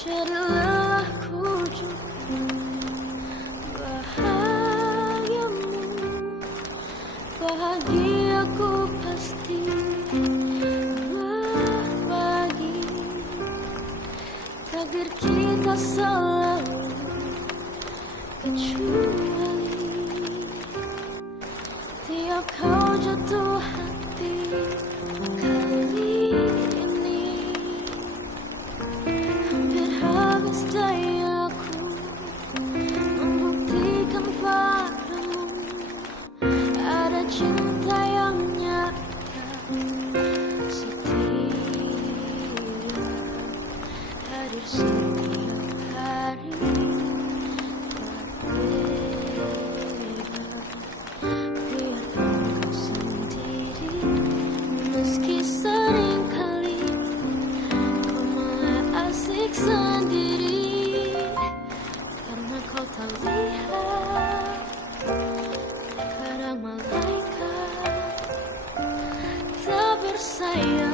jadi lelahku juga, bahagiamu, bahagiaku pasti berbagi. Takdir kita selalu kecuali tiap kau jatuh hati kali ini. Hampir habis dayaku membuktikan padamu ada cinta yang nyata, setia, hadir setiap hari, tak beda. Biarkan kau sendiri, meski seringkali kau malah asik sendiri, karena kau tak lihat kadang malaikat tak bersayap